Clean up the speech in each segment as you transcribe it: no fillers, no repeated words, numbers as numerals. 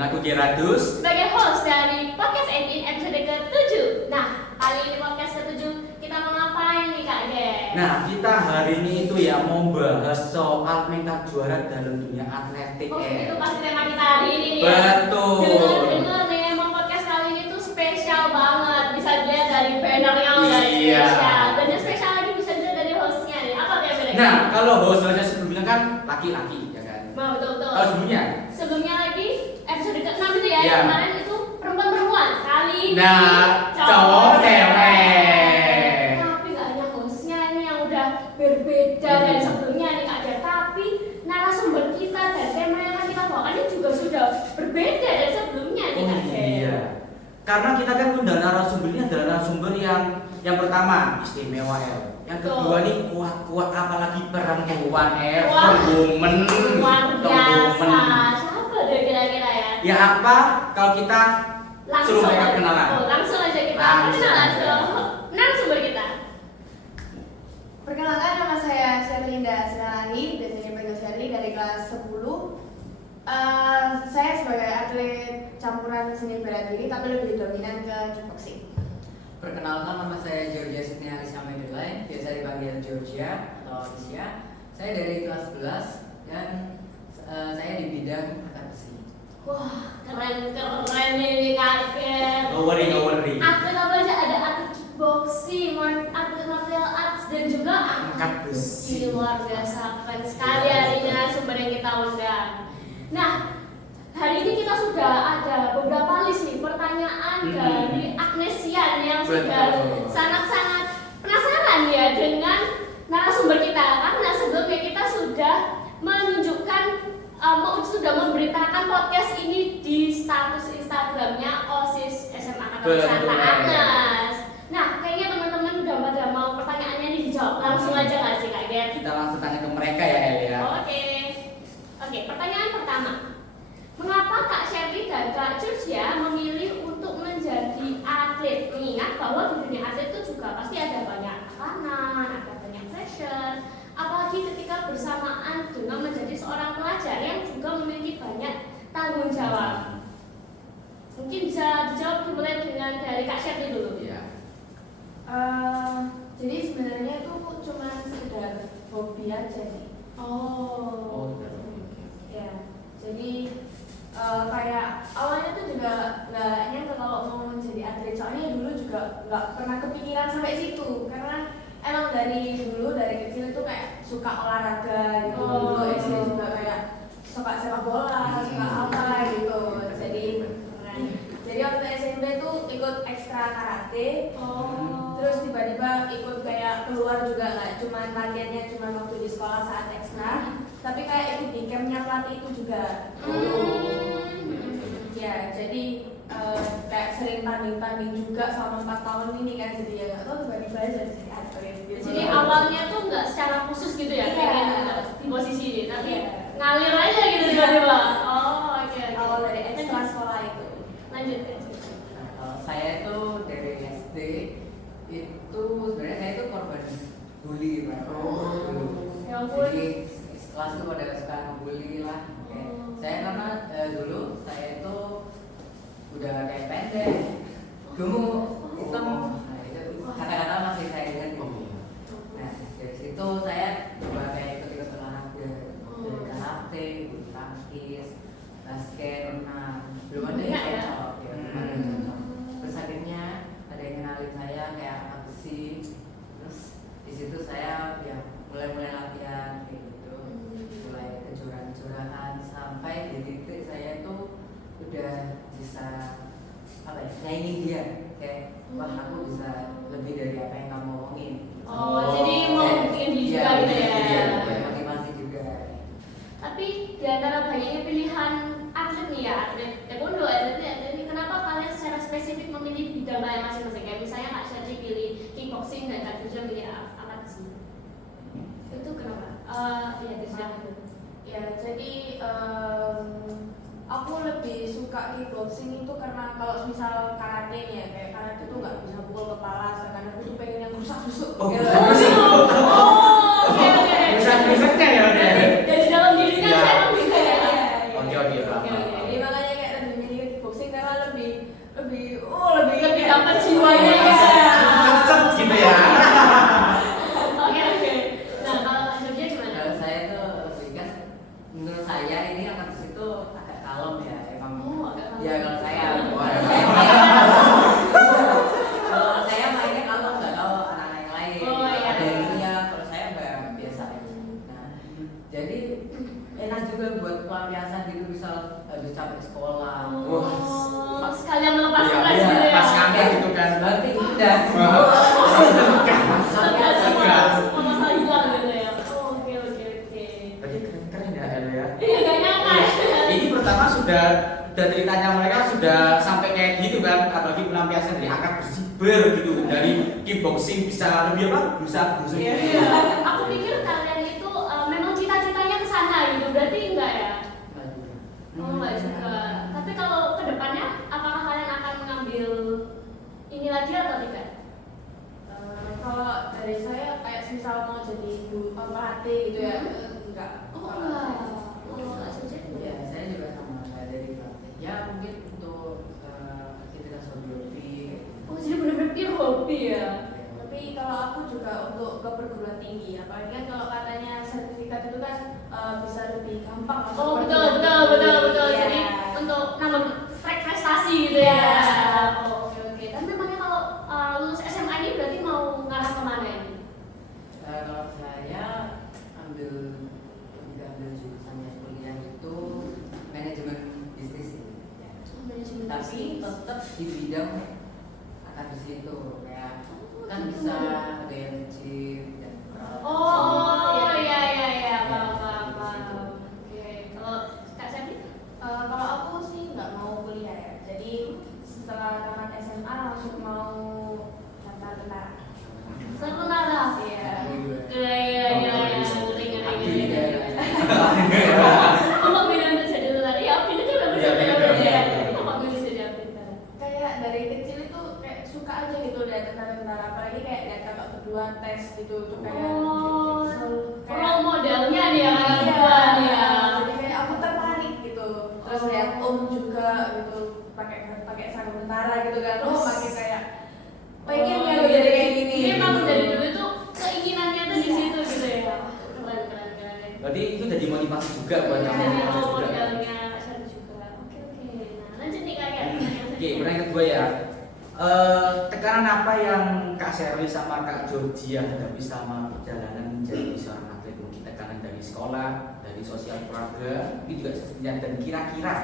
aku Geradus sebagai host dari Podcast 18 episode ke-7. Nah, kali ini podcast ke-7 kita mau ngapain nih Kak Gen? Nah, kita hari ini itu ya mau bahas soal mental juara dalam dunia atletik. Oh, itu pasti tema kita hari ini nih. Betul. Dengar nih, emang podcast kali ini tuh spesial banget. Bisa dilihat dari bannernya udah Iya. spesial. Dan yang spesial lagi bisa dilihat dari hostnya nih. Apa dia bedanya? Nah, kalau hostnya sebelumnya kan laki-laki ya kan. Mau betul-betul. Kalau sebelumnya? Sebelumnya lagi episode ke-6 itu ya, Iya. kemarin itu perempuan-perempuan. Kali ini Nah, cowok cewek. Tapi gak hanya hostnya nih yang udah berbeda dari sebelumnya nih Kak Jar, tapi narasumber kita dan tema yang akan kita bawakan ini juga sudah berbeda dari sebelumnya nih Kak Jar. Iya. Karena kita kan undang narasumbernya adalah narasumber yang pertama istimewa El. Yang kedua nih kuat-kuat apalagi perempuan El. Wah, Woman. luar biasa. Siapa deh kira-kira ya? Ya apa kalau kita suruh mereka kenalan? Oh, langsung aja kita Langsung kenalan aja. ke narasumber kita. Perkenalkan, nama saya Sherlinda Silalahi, biasanya dipanggil Sherly, dari kelas 10. Saya sebagai atlet campuran seni bela diri tapi lebih dominan ke kickboxing. Perkenalkan, nama saya Georgia Sydney Alisa Mendelai, biasa dipanggil Georgia atau Alicia. Saya dari kelas 11 dan saya di bidang angkat besi. Wah, keren ini Kak Ger. No worry. Atlet apa aja ada atlet kickboxing, atlet martial arts dan juga Angkat besi. Luar biasa, keren sekali hari ini narasumber yang kita undang. Nah, hari ini kita sudah ada beberapa list nih pertanyaan dari Agnesian yang sudah Betul. sangat-sangat penasaran ya dengan narasumber kita, karena sebelumnya kita sudah menunjukkan sudah memberitakan podcast ini di status Instagramnya OSIS SMA Katolik Santa Agnes. Nah, kayaknya teman-teman udah pada mau pertanyaannya ini dijawab langsung aja nggak sih Kak Ger? Kita langsung tanya ke mereka ya El ya. Oke, pertanyaan pertama. Mengapa Kak Sherly dan Kak Georgia memilih untuk menjadi atlet? Mengingat bahwa di dunia atlet itu juga pasti ada banyak tekanan, ada banyak pressure, apalagi ketika bersamaan dengan menjadi seorang pelajar yang juga memiliki banyak tanggung jawab. Mungkin bisa dijawab dimulai dengan dari Kak Sherly dulu. Iya. Jadi sebenarnya itu cuma sekedar hobi aja sih. Oh. Ya, jadi kayak awalnya tuh juga nggak nyangka kalau mau menjadi atlet, soalnya dulu juga nggak pernah kepikiran sampai situ, karena emang dari dulu dari kecil itu kayak suka olahraga gitu. Dulu SD juga kayak suka sepak bola, suka apa gitu. Jadi waktu SMP tuh ikut ekstra karate. Terus tiba-tiba ikut kayak keluar juga, nggak cuma latihannya cuma waktu di sekolah saat ekstra, tapi kayak ikut di campnya pelatih itu juga. Ya, jadi kayak sering tanding-tanding juga selama 4 tahun ini kan, jadi ya nggak tahu tiba-tiba aja jadi atlet gitu. Jadi awalnya tuh nggak secara khusus gitu ya, Iya. pengen di posisi ini, tapi Iya. ngalir aja gitu tiba-tiba. Oh, oke. Awal dari ekstra sekolah itu. Lanjut ya. Nah, kalau saya itu dari SD itu sebenarnya saya itu korban bully Pak. Dulu. Ya ampun. Jadi kelas itu pada suka ngebully lah. Saya karena dulu saya itu udah kayak pendek, gemuk, hitam. Nah itu kata-kata masih saya ingat. Nah dari situ saya coba kayak ikut-ikut olahraga, dari karate, bulu tangkis, basket, renang. Belum ada yang Banyak ya? cocok, ya, belum ada yang cocok. Terus akhirnya ada yang kenalin saya kayak angkat besi. Terus di situ saya ya mulai latihan kayak gitu, mulai kejuaraan-kejuaraan sampai di titik saya tuh udah bisa apa ya, nyaingin dia kayak wah aku bisa lebih dari apa yang kamu omongin. Jadi mau bikin diri juga gitu ya. Iya, motivasi juga. Tapi di antara banyaknya pilihan atlet nih ya, atlet taekwondo, atlet ini, kenapa kalian secara spesifik memilih bidang kalian masing-masing? Kayak misalnya Kak Sherly pilih kickboxing dan Kak Georgia pilih angkat besi. Itu kenapa? Ya Georgia dulu. Ya, jadi aku lebih suka kickboxing itu karena kalau misal karate nih ya, kayak karate tuh nggak bisa pukul kepala, sedangkan aku tuh pengen yang rusak-rusuk. Oh, gitu. rusak-rusuk. Oke. Rusak-rusaknya ya udah. Dari dalam dirinya Iya. saya emang bisa ya. Oke. Oke. Jadi makanya kayak lebih misal habis capek sekolah, Oh, sekalian melepas Iya, stres iya, gitu ya. pas ngantor gitu kan. nanti udah. Masalah hilang gitu ya. Oh, oke. Berarti keren ya El ya. Iya, gak nyangka. Ini pertama sudah ceritanya mereka sudah sampai kayak gitu kan, apalagi pelampiasan dari angkat besi gitu, dari kickboxing bisa lebih apa? Berusaha. Iya. Aku pikir kalian itu memang cita-citanya ke sana gitu. Berarti enggak ya? Oh, enggak juga. Tapi kalau ke depannya apakah kalian akan mengambil ini lagi atau tidak? Kalau dari saya kayak misal mau jadi pelatih gitu ya, enggak. Oh, enggak. Oh, enggak saja. Ya, saya juga sama kayak dari pelatih. Ya mungkin untuk aktivitas hobi. Oh, jadi benar-benar pure hobi ya. Tapi kalau aku juga untuk ke perguruan tinggi, apalagi kan kalau katanya sertifikat itu kan bisa lebih gampang masuk Oh, perguruan betul. tinggi. Jadi Iya. untuk nambah track prestasi gitu ya. Iya. Oh, oke. Tapi memangnya kalau lulus SMA ini berarti mau ngarah kemana ini? Kalau saya ambil jurusannya kuliah itu manajemen bisnis. Ya. Manajemen Tapi bisnis. tetap di bidang akademisi itu kayak kan bisa ada yang gym dan Oh, iya, paham. Oke. Kalau Kak Septi? Kalau aku sih nggak mau kuliah ya, jadi setelah tamat SMA langsung mau daftar tentara. Tentara. Iya. Iya. Apa bedanya jadi tentara? Ya, pilih kan Iya, benar. Apa bedanya jadi tentara? Kayak dari kecil itu kayak suka aja gitu lihat tentara-tentara, apalagi kayak lihat kakak berdua tes gitu tuh kayak Oh, kayak role modelnya dia iya, berdua ya. jadi kayak aku tertarik gitu, terus lihat om juga gitu pakai sarung tentara gitu kan, makin kayak pengen ya Oh, jadi kayak gini. Jadi emang gitu. dari dulu tuh keinginannya tuh di situ gitu ya. Keren. Berarti itu jadi motivasi juga buat kamu. Jadi juga. role modelnya Kak juga. Oke. Nah, lanjut nih Kak. Oke, pertanyaan kedua ya. Tekanan apa yang Kak Sherly sama Kak Georgia hadapi selama perjalanan menjadi seorang atlet? Mungkin tekanan dari sekolah, dari sosial keluarga, ini juga sebenarnya, dan kira-kira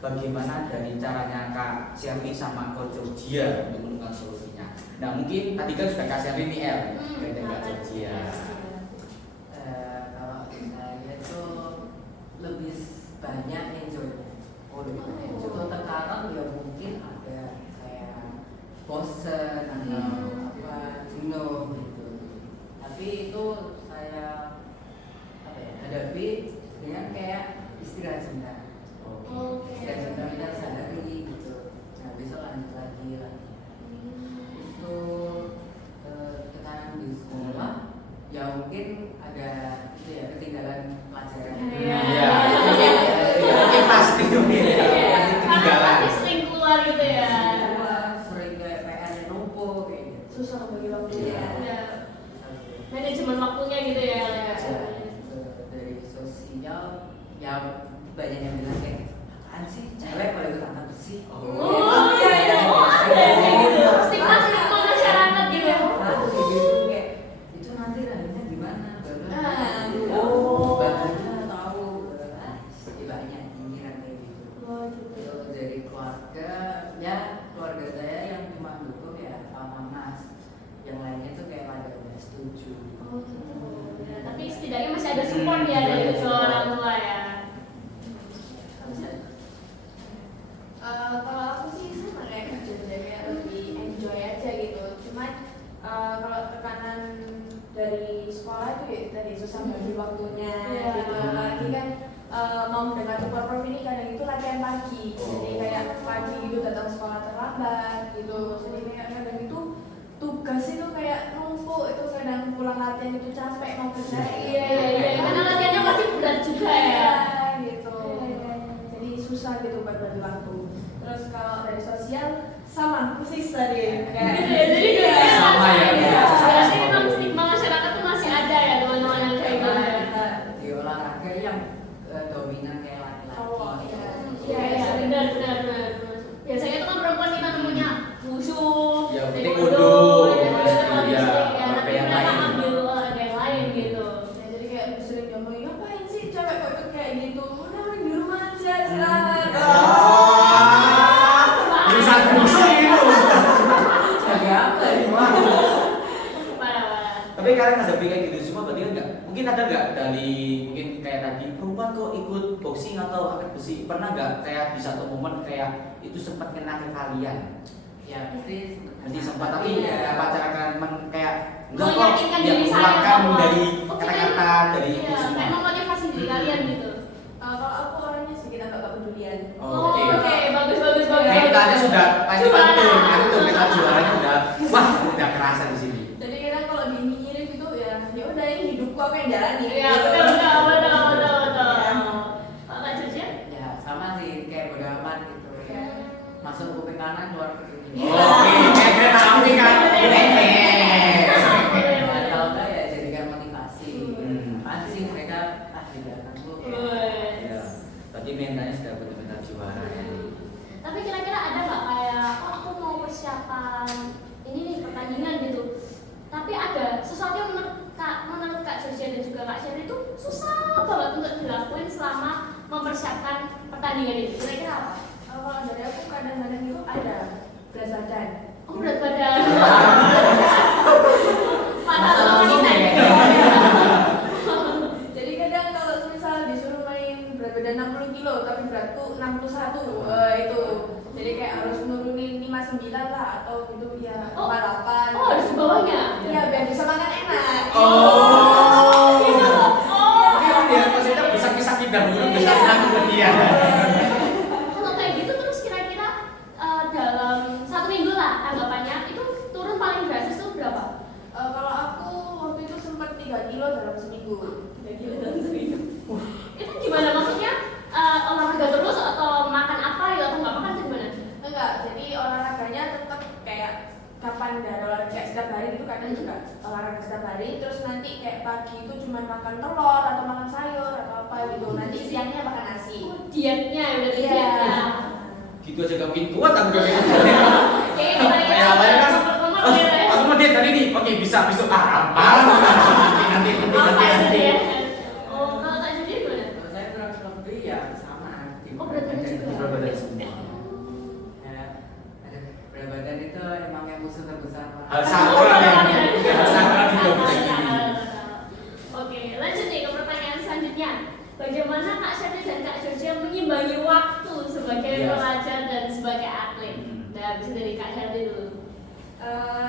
bagaimana dari caranya Kak Sherly sama Kak Georgia untuk menemukan solusinya? Nah, mungkin tadi kan sudah Kak Sherly nih El, dari Kak Georgia. Kalau saya tuh lebih banyak enjoy-nya. Untuk tekanan ya mungkin ada kayak bosen atau apa jenuh gitu. Tapi itu saya hadapi dengan kayak istirahat sebentar. Istirahat sebentar kita sadari gitu. Nah besok lanjut lagi. Untuk tekanan di sekolah ya mungkin ada itu ya ketinggalan pelajaran. Iya. Mungkin pasti mungkin ya, pasti Karena ketinggalan. pasti sering keluar gitu ya. Sering kayak PR yang numpuk kayak gitu. Susah bagi waktu Iya. ya. Ya. Manajemen waktunya gitu ya. Dari sosial ya banyak yang bilang kayak apaan sih cewek kalau ikut angkat besi. Oh, iya. Oh, ada kayak gitu. Stigma masyarakat gitu. Kayak itu nanti rahimnya gimana? Oh. Bahannya tahu. Banyak pikiran kayak gitu. Oh, gitu. Kalau dari keluarga, ya keluarga saya yang cuma dukung ya sama Mas. Yang lainnya tuh kayak pada nggak setuju. Oh, gitu. Ya, tapi setidaknya masih ada support ya dari kedua orang tua ya. Kalau aku sih sama kayak kerja kayak lebih enjoy aja gitu. Cuman kalau tekanan dari sekolah itu ya tadi susah bagi waktunya Iya. gitu. Apalagi kan mau dengan super prof ini kadang itu latihan pagi, jadi kayak pagi gitu datang sekolah terlambat gitu. Jadi kayak kadang itu tugas itu kayak numpuk, itu kadang pulang latihan itu capek mau kerja. Iya. Karena latihannya pasti berat juga ya. Gitu. Iya. Jadi susah gitu buat bagi waktu. Terus kalau dari sosial sama persis tadi kayak Gitu ya, jadi dua Sama ya, iya. Berarti memang stigma masyarakat tuh masih ada ya teman-teman yang kayak gitu ya. Di olahraga yang dominan kayak laki-laki. Oh, iya. Iya, benar. Biasanya tuh kan perempuan kita nemunya wushu, Ya, taekwondo, taekwondo, ya, iya, tapi yang mereka lain. ambil olahraga yang lain gitu. Ya, jadi kayak sering ngomongin ngapain sih cewek kok ikut kayak gitu, udah di rumah aja tapi kalian hadapi kayak gitu semua berarti kan nggak, mungkin ada nggak dari mungkin kayak tadi perempuan kok ikut boxing atau angkat besi, pernah nggak kayak di satu momen kayak itu sempat kena ke kalian? Ya Nanti sempat tapi Iya. ya pacaran kayak enggak kok Meyakinkan ya diri saya mengeluarkan bahwa, dari oh, kata-kata dari Iya, itu semua. kayak memotivasi diri kalian gitu. Kalau aku orangnya sedikit agak gak pedulian. Oh, oke. Bagus bagus bagus. Mentalnya sudah pasti Juara. mantul, mental juaranya udah wah udah kerasa di sini. Jadi kadang kalau dinyinyirin gitu ya udah ini hidupku apa yang jalani. Iya betul betul betul betul betul. Kak Josia? Ya sama sih kayak bodo amat gitu ya. Masuk kuping kanan keluar kuping kiri. Oke, kayak tahu kan. Ya, kalau enggak ya jadikan motivasi. Apaan sih mereka di belakangku. Ya, berarti mentalnya sudah benar-benar juara ya. Tapi kira-kira ada nggak kayak, oh aku mau persiapan ini nih pertandingan gitu. Tapi ada sesuatu yang menurut Kak Josia dan juga Kak Sherry itu susah banget untuk dilakuin selama mempersiapkan pertandingan ini. Kira-kira apa? Kalau dari aku kadang-kadang itu ada berat badan. Oh berat badan. Masalah Padahal wanita umum ya. gitu. Jadi kadang kalau misal disuruh main berat badan 60 kilo tapi beratku 61, itu. Jadi kayak harus nurunin 59 lah atau gitu ya 58. Oh harus di bawahnya. Iya biar bisa makan enak. Oh. Gitu. Oh. Mungkin dia maksudnya bisa kisah kita dulu bisa senang ke dia. Kalau kayak gitu terus kira-kira dalam 1 minggu lah anggapannya itu turun paling drastis tuh berapa? Kalau aku waktu itu sempat 3 kilo dalam seminggu. 3 kilo dalam seminggu. Itu gimana maksudnya? Olahraga terus atau makan apa ya atau nggak makan gimana? Enggak, jadi olahraganya tetap kayak kapan ada olahraga kayak setiap hari itu kadang juga olahraga setiap hari, terus nanti kayak pagi itu cuma makan telur atau makan sayur atau apa gitu, nanti siangnya makan nasi. Dietnya udah Iya. dietnya. Gitu aja gak mungkin kuat aku gak gitu. Kayaknya kita Kayak awalnya kan aku mau diet hari ini, oke bisa besok apa? Nanti. apa itu ya? Oh kalau tak jadi gimana? Kalau saya kurang lebih ya sama. Oh berat badan juga. Berat badan semua. Ya, ada berat badan itu emang yang musuh terbesar. Hal sakral ya. Hal sakral di hidup kita ini. Oke, lanjut nih ke pertanyaan selanjutnya. Bagaimana Kak Sherry dan Kak Josia mengimbangi waktu sebagai Yes. pelajar dan sebagai atlet? Hmm. Nah, bisa dari Kak Sherry dulu.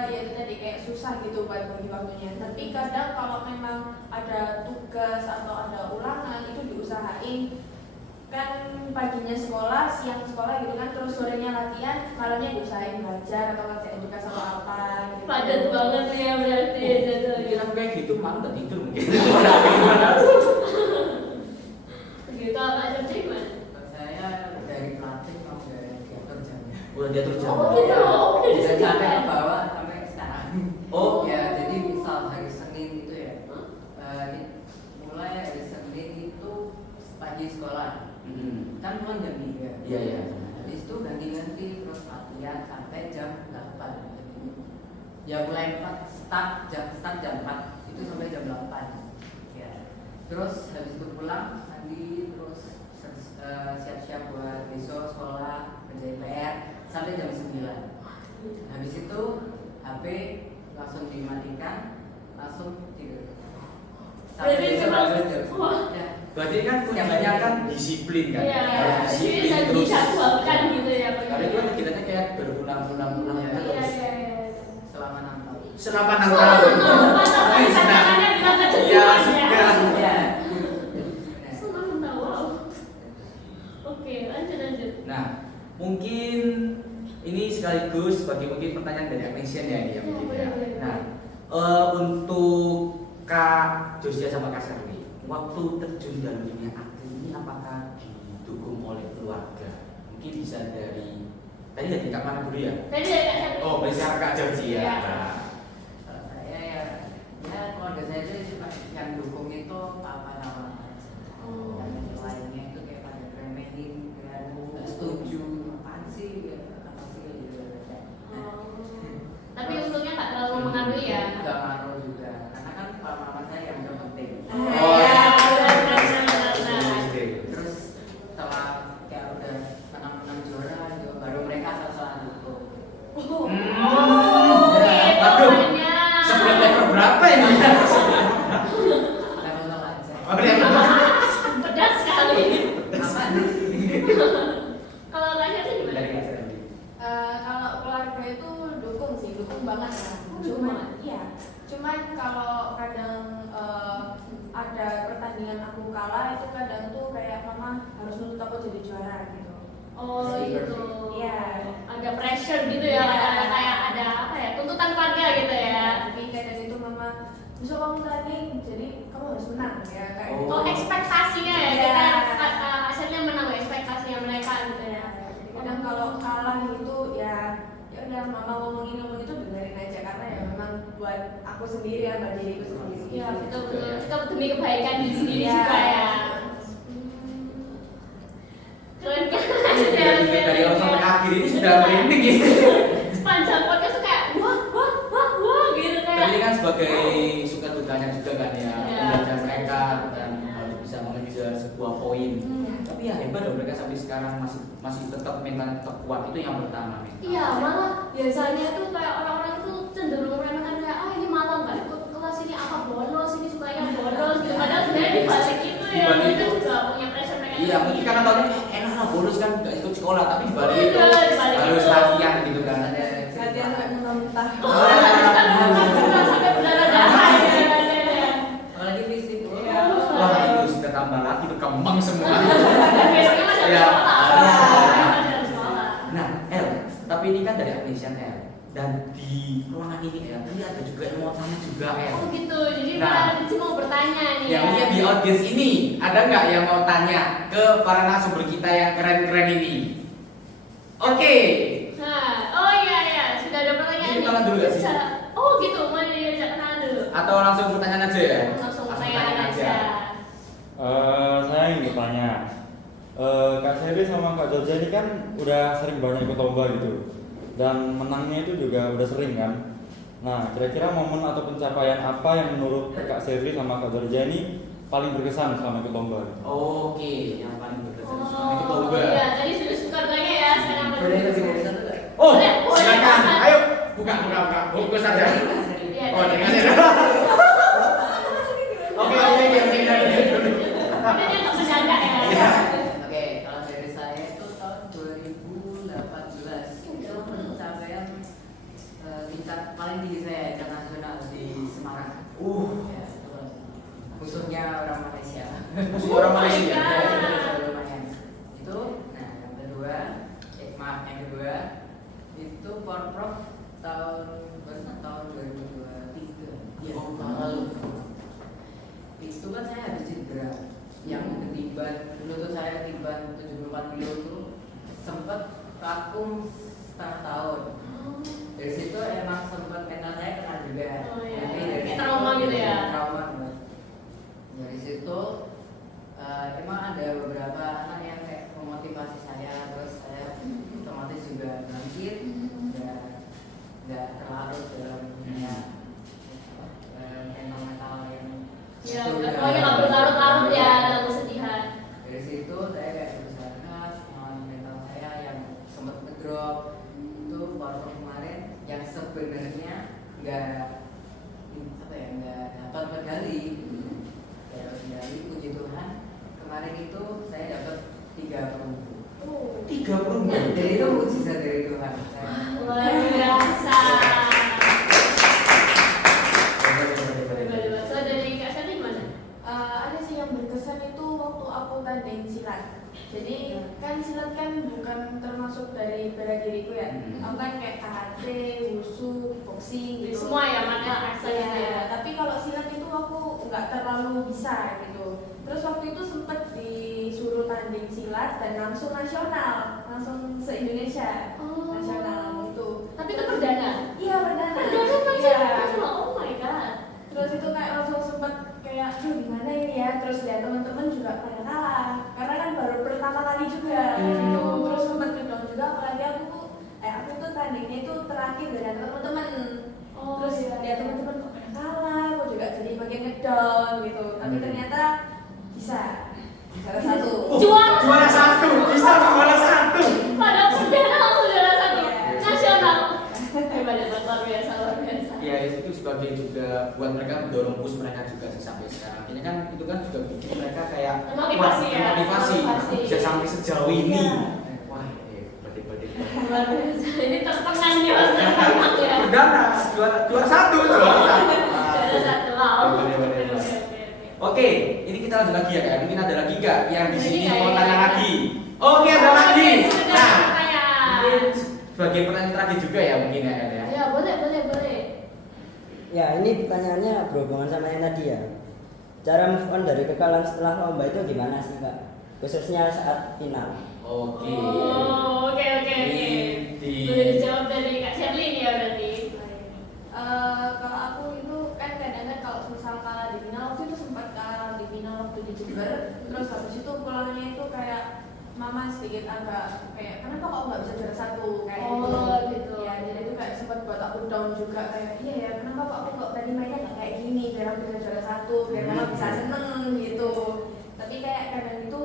Ya itu tadi kayak susah gitu buat bagi waktunya. Tapi kadang kalau memang ada tugas atau ada ulangan itu diusahain. Kan paginya sekolah, siang sekolah gitu kan, terus sorenya latihan, malamnya diusahain belajar atau ngerjain tugas atau apa gitu. Padat banget nih ya berarti jadwalnya. Mungkin aku kayak gitu malam gak tidur mungkin. Gitu Kak Josia gimana? Kalau saya dari pelatih mau diatur jamnya. Udah diatur jam. Oh gitu, oh udah Dan sampai ke disediakan. bawah sampai sekarang. Oh. Ya, jadi misal hari Senin itu ya, mulai hari Senin itu pagi sekolah. Kan pulang jam 3. Iya iya. Habis itu ganti-ganti terus latihan sampai jam 8. Ya mulai 4 start jam 4 itu sampai jam 8. Ya. Terus habis itu pulang mandi terus siap-siap buat besok sekolah kerjain PR sampai jam 9. Habis itu HP langsung dimatikan, langsung tidur. Berarti besok memang- bangun jam wah. 9. Ya. Berarti kan kuncinya kan disiplin kan. Iya, Harus jadi disiplin dan terus. dijadwalkan gitu ya. Karena itu kan kegiatannya kayak berulang-ulang Iya, terus. iya, iya. Selama 6 tahun. Selama 6 Oh, tahun. pantas Senang. tantangannya bilang Iya, kejujuran sudah. Ya. Selama 6 tahun, wow. Oke, lanjut. Nah, mungkin ini sekaligus sebagai mungkin pertanyaan dari Agnesian ya ini ya Iya, mungkin boleh, ya. boleh. Nah, untuk Kak Josia sama Kak Sherly, waktu terjun dalam dunia aktif ini apakah didukung oleh keluarga? Mungkin bisa dari tadi dari Kak mana dulu ya? Tadi dari Kak Sherly. Oh, dari sekarang Kak Josia. Iya. Nah, Kalau saya ya keluarga saya itu cuma yang dukung itu papa sama mama. Oh. Dan yang lainnya itu kayak pada remehin, kayak nggak setuju, apaan sih, apa sih gitu. Oh. Tapi untungnya nggak terlalu mengaruhi ya. Nggak ngaruh juga, karena kan papa mama saya yang udah penting. Oh, Iya, iya. benar. Terus setelah kayak udah menang juara, juga baru mereka salah dukung. Oh, gitu. aku jadi juara gitu. Oh gitu. Iya. Ada pressure gitu ya, Iya. kayak ada apa ya, tuntutan keluarga gitu ya. Jadi kayak dari itu mama, besok kamu tanding, jadi kamu harus menang ya kayak Oh. gitu. Oh ekspektasinya ya, Iya. kita asalnya menang ekspektasinya mereka gitu ya. Jadi kadang kalau kalah gitu ya udah mama ngomong ini ngomong itu dengerin aja karena ya memang buat aku sendiri ya, buat diriku sendiri. Iya betul betul, kita demi kebaikan diri sendiri Iya. juga ya. Keren kan? Dari awal sampai akhir ini sudah merinding gitu. Sepanjang podcast tuh kayak wah gitu Tapi kayak. ini kan sebagai suka dukanya juga kan ya, Iya. belajar mereka dan harus bisa mengejar sebuah poin. Tapi ya hebat loh mereka sampai sekarang masih tetap mental tetap kuat, itu yang pertama. Iya, malah biasanya tuh kayak orang-orang tuh cenderung meremehkan kayak ini malah nggak ikut kelas ini apa bolos, ini sukanya bolos gitu. Padahal sebenarnya di balik itu ya Di balik mereka itu. juga punya pressure mereka. Iya, mungkin karena tahunnya enak lah bolos kan nggak ikut sekolah, tapi di balik itu Iya, di balik harus itu. latihan gitu kan. Ada Latihan sampai muntah-muntah. Sampai berdarah-darah ya. apalagi fisik. Iya. Wah itu sudah tambah lagi berkembang semua. Biasanya masih Iya. ada sekolah. Nah, El, tapi ini kan dari Agnesia El, dan di ruangan ini El, ini ada juga yang mau tanya juga El. Oh gitu, jadi Nah. para audiens mau bertanya nih Yang ya. mungkin di audiens ini ada nggak yang mau tanya ke para narasumber kita yang keren-keren ini? Oke. Nah, oh iya, sudah ada pertanyaan Ini nih. kenalan dulu nggak sih? Oh gitu, mau diajak kenalan dulu. Atau langsung pertanyaan aja ya? Langsung Langsung pertanyaan aja. Saya ingin bertanya, Kak Sherry sama Kak Georgia ini kan udah sering banyak ikut lomba gitu, dan menangnya itu juga udah sering kan. Nah, kira-kira momen atau pencapaian apa yang menurut Kak Sherry sama Kak Georgia ini paling berkesan selama ikut lomba? Oke, yang paling berkesan selama ikut lomba. Iya, tadi sudah suka dukanya ya, sekarang Boleh lebih dari satu nggak? Oh, Boleh, boleh. silakan. Ayo, buka. Buka saja. Iya, Oh, tadi. dengan ya. Oke. Ini dia nggak bercanda ya. Iya. Oke, kalau dari saya itu tahun 2018 itu pencapaian tingkat paling tinggi saya internasional di Semarang. Ya, itu khususnya orang Malaysia. Musuh orang Malaysia. Oh my God. Ya, lumayan. Itu, nah yang kedua, yang kedua itu Porprov tahun 2023. Iya. Tahun lalu. Itu kan saya habis cedera yang ketiban lutut saya ketiban 74 kilo itu sempat vakum setengah tahun. Dari situ emang sempat mental saya kena juga. Oh, iya. Tapi dari Kayak situ trauma gitu ya? Trauma banget. Dari situ emang ada beberapa anak yang kayak memotivasi saya, terus saya otomatis juga bangkit, nggak terlarut dalam dunia mental yang Ya, pokoknya nggak berlarut-larut ya dalam kesedihan. dari situ saya kayak berusaha keras melawan mental saya yang sempat ngedrop. Itu baru kemarin yang sebenarnya nggak dapat medali, puji Tuhan kemarin itu saya dapat 3 perunggu. 3 perunggu. Jadi itu mujizat dari Tuhan. Luar biasa. So dari Kak Sani gimana? Ada sih yang berkesan itu waktu aku tanding silat. Jadi kan silat kan bukan termasuk dari bela diriku ya. Aku kan kayak karate, wushu, boxing gitu. Semua ya, martial arts Iya, gitu ya. tapi kalau silat itu aku nggak terlalu bisa gitu. Terus waktu itu sempet disuruh tanding silat dan langsung nasional, langsung se-Indonesia nasional gitu. Tapi itu perdana. Iya perdana. Perdana Iya. nasional. Oh my god. Terus itu kayak langsung sempet kayak, aduh gimana ini ya. Terus lihat teman-teman juga pada kalah, karena kan baru pertama kali juga gitu. Terus sempet ngedong juga, apalagi aku tuh tandingnya itu terakhir dari teman-teman. Terus lihat teman-teman kok pada kalah, aku juga jadi makin ngedown gitu. Tapi ternyata bisa juara satu. Juara satu. Bisa juara satu. Pada perdana langsung juara satu. Iya. Nasional. Hebat luar biasa. Ya itu sebagai juga buat mereka mendorong push mereka juga sih sampai sekarang. Ini kan itu kan juga bikin mereka kayak Motivasi ya. motivasi Motivasi. bisa sampai sejauh ini. Iya. Wah, berarti. Luar biasa. Ini terkenang ya, Mas. Terkenang ya. Perdana juara satu. Juara satu. Wow. Boleh. Oke. Oke, ini kita lanjut lagi ya kan. Mungkin ada lagi gak yang di Ada sini lagi mau nggak? tanya lagi? Oke, ada lagi. Oke, sudah Nah, pertanyaan. mungkin sebagai pertanyaan terakhir juga ya mungkin ya El ya. Ya, boleh. Ya, ini pertanyaannya berhubungan sama yang tadi ya. Cara move on dari kekalahan setelah lomba itu gimana sih, Kak? Khususnya saat final. Oke. Oh, oke. Di- Boleh dijawab dari Kak Shirley nih ya berarti. Kalau aku itu kan kadang-kadang kalau misal kalah di final, waktu itu sempat kalah di final waktu di Jember, terus habis itu pulangnya itu kayak mama sedikit agak kayak kenapa kok nggak bisa juara satu kayak gitu. Ya, jadi itu kayak sempat buat aku down juga kayak iya ya kenapa kok aku kok tadi mainnya nggak kayak gini biar aku bisa juara satu biar mama bisa seneng gitu. Tapi kayak kadang itu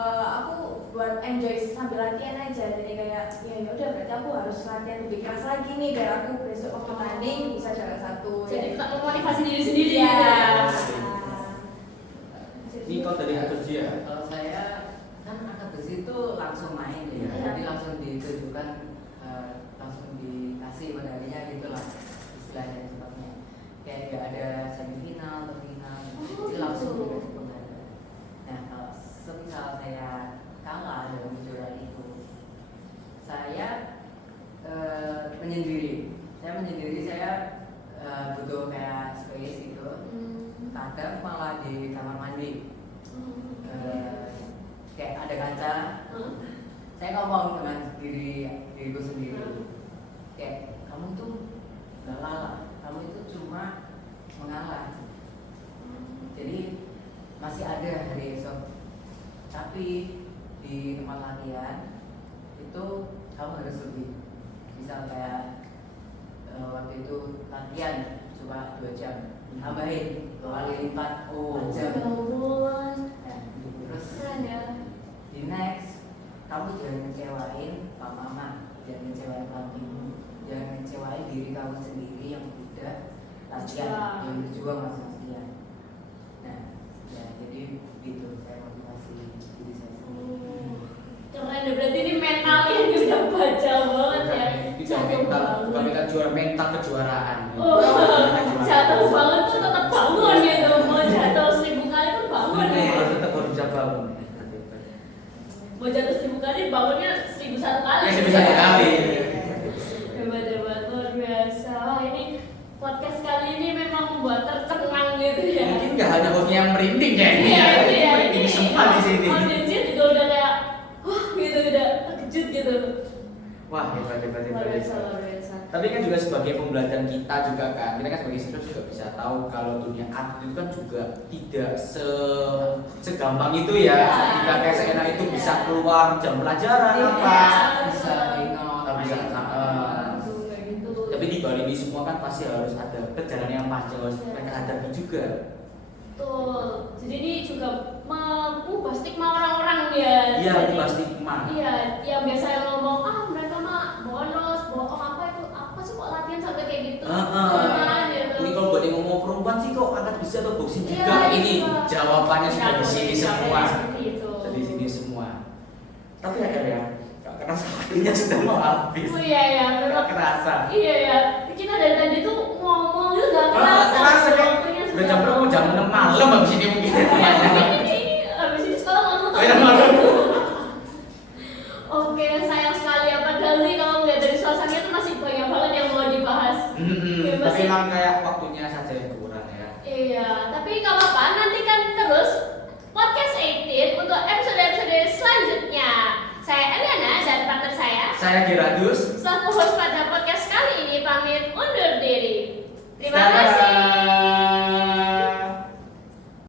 aku buat enjoy sambil latihan aja jadi kayak ya udah berarti aku harus latihan lebih keras lagi nih biar aku besok waktu tanding bisa juara satu. Jadi tak memotivasi diri sendiri Iya. gitu. Ini kau dari atas dia. Kalau saya kan angkat besi itu langsung main ya, Iya. jadi langsung ditujukan, langsung dikasih medalinya gitulah istilahnya tempatnya. Kayak nggak ada semifinal atau final, jadi langsung dikasih penghargaan. Nah kalau semisal saya kalah dalam kejuaraan itu, saya menyendiri. Saya butuh kayak space gitu. Kadang malah di kamar mandi. Kayak ada kaca, saya ngomong dengan diriku sendiri, kayak kamu tuh gak kalah, kamu itu cuma mengalah, jadi masih ada hari esok. Tapi di tempat latihan itu kamu harus lebih, misal kayak waktu itu latihan cuma 2 jam, tambahin 2 kali lipat 4 jam. Nah, terus Keren ya. di next, kamu jangan ngecewain Pak Mama, jangan ngecewain pelatihmu, jangan ngecewain diri kamu sendiri yang udah latihan, yang berjuang masuk latihan. Nah, ya jadi gitu saya motivasi diri saya sendiri. Keren ya, berarti ini mentalnya ini udah baca banget ya. Bisa mental, bukan kita juara mental kejuaraan. Oh, jatuh banget tuh tetap bangun gitu. Mau jatuh 1000 kali pun bangun ya. Harus tetap harus bisa bangun. Mau jatuh 1000 kali bangunnya 1001 kali. Ya, bisa kali. Hebat luar biasa. Wah, ini podcast kali ini memang membuat tercengang gitu ya. Mungkin nggak hanya hostnya yang merinding ya ini Iya, ya. itu ya. Merinding semua di sini. Audiensnya juga udah kayak wah gitu udah terkejut gitu. Wah, hebat. Luar biasa. Tapi kan juga sebagai pembelajaran kita juga kan, kita kan sebagai siswa juga bisa tahu kalau dunia atlet itu kan juga tidak segampang itu ya. Iya. Ketika kayak seenak itu bisa keluar jam pelajaran Iya. apa. Bisa ingat, Tapi bisa Kayak gitu. tapi di balik ini semua kan pasti harus ada perjalanan yang panjang harus mereka hadapi juga. Betul. Jadi ini juga mengubah stigma orang-orang ya. Iya, Jadi- itu stigma. Iya, yang biasa yang ngomong mereka mah bolos, bohong apa sih kok latihan sampai kayak gitu? Gitu. Ini kalau buat yang ngomong perempuan sih kok angkat besi atau boxing Iya, juga ini iya. jawabannya sudah di sini semua. Seperti itu. Sudah di sini semua. Tapi ya, gak kerasa waktunya sudah mau habis. Oh iya ya, Gak memang. kerasa. Iya ya, kita dari tadi tuh ngomong itu gak kerasa. Kerasa kan? Waktunya Udah jam berapa? Jam 6 malam habis ini mungkin. Ini habis ini sekolah mau nonton. Oh, iya, malam. Oke, sayang sekali ya. Padahal nih kalau ngeliat dari suasananya tuh masih banyak banget yang mau dibahas. Ya, Tapi masih- emang kayak waktunya saja yang kurang ya. Iya, tapi gak apa-apa, nantikan terus podcast 18 untuk episode-episode selanjutnya. Saya Eliana dan partner Saya Giradus. selaku host pada podcast kali ini pamit undur diri. Terima Terima kasih.